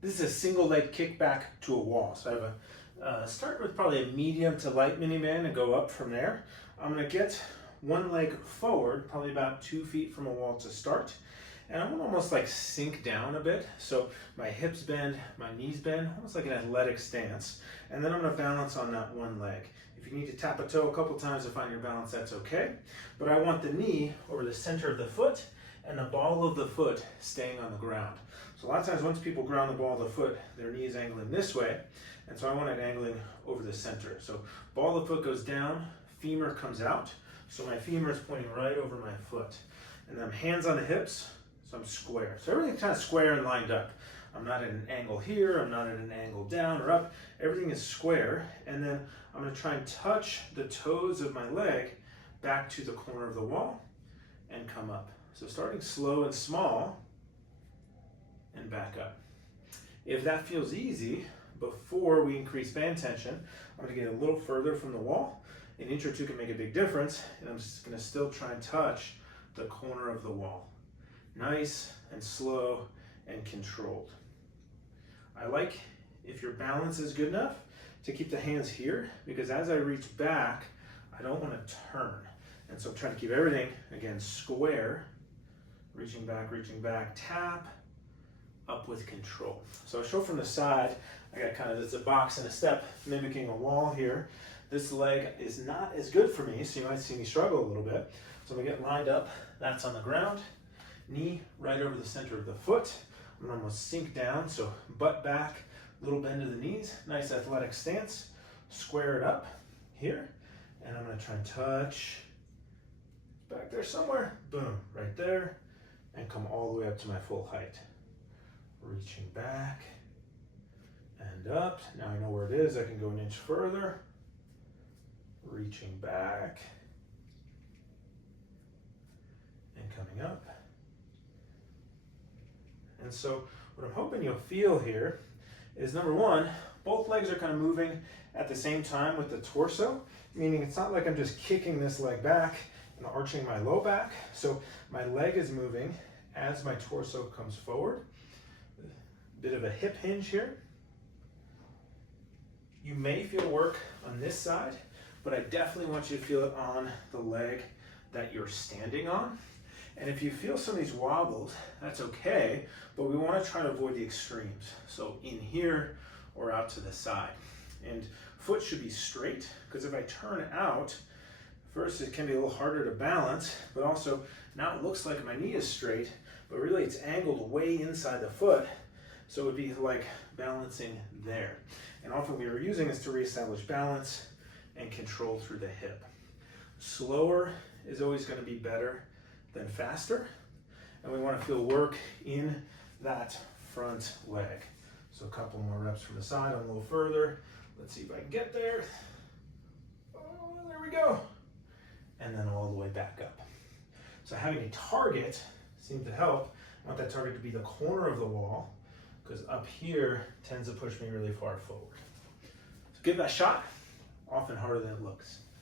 This is a single leg kickback to a wall. So I have start with probably a medium to light mini band and go up from there. I'm gonna get one leg forward, probably about 2 feet from a wall to start. And I'm gonna almost like sink down a bit. So my hips bend, my knees bend, almost like an athletic stance. And then I'm gonna balance on that one leg. If you need to tap a toe a couple times to find your balance, that's okay. But I want the knee over the center of the foot and the ball of the foot staying on the ground. So a lot of times once people ground the ball of the foot, their knee is angling this way. And so I want it angling over the center. So ball of the foot goes down, femur comes out. So my femur is pointing right over my foot. And then I'm hands on the hips, so I'm square. So everything's kind of square and lined up. I'm not at an angle here, I'm not at an angle down or up. Everything is square. And then I'm gonna try and touch the toes of my leg back to the corner of the wall and come up. So starting slow and small and back up. If that feels easy, before we increase band tension, I'm gonna get a little further from the wall. An inch or two can make a big difference, and I'm just gonna still try and touch the corner of the wall. Nice and slow and controlled. I like, if your balance is good enough, to keep the hands here, because as I reach back, I don't wanna turn. And so I'm trying to keep everything, again, square, reaching back, tap, up with control. So I show from the side, I got kind of, it's a box and a step mimicking a wall here. This leg is not as good for me, so you might see me struggle a little bit. So I'm gonna get lined up, that's on the ground, knee right over the center of the foot. I'm gonna almost sink down, so butt back, little bend of the knees, nice athletic stance, square it up here, and I'm gonna try and touch back there somewhere, boom, right there, and come all the way up to my full height. Reaching back and up. Now I know where it is, I can go an inch further. Reaching back and coming up. And so what I'm hoping you'll feel here is, number one, both legs are kind of moving at the same time with the torso, meaning it's not like I'm just kicking this leg back and arching my low back. So my leg is moving as my torso comes forward. Bit of a hip hinge here. You may feel work on this side, but I definitely want you to feel it on the leg that you're standing on. And if you feel some of these wobbles, that's okay, but we want to try to avoid the extremes. So in here or out to the side. And foot should be straight, because if I turn out, first it can be a little harder to balance, but also now it looks like my knee is straight, but really it's angled way inside the foot. So it would be like balancing there. And often we were using this to reestablish balance and control through the hip. Slower is always going to be better than faster. And we want to feel work in that front leg. So a couple more reps from the side, a little further. Let's see if I can get there. Oh, there we go. And then all the way back up. So having a target seems to help. I want that target to be the corner of the wall, because up here tends to push me really far forward. So give that a shot, often harder than it looks.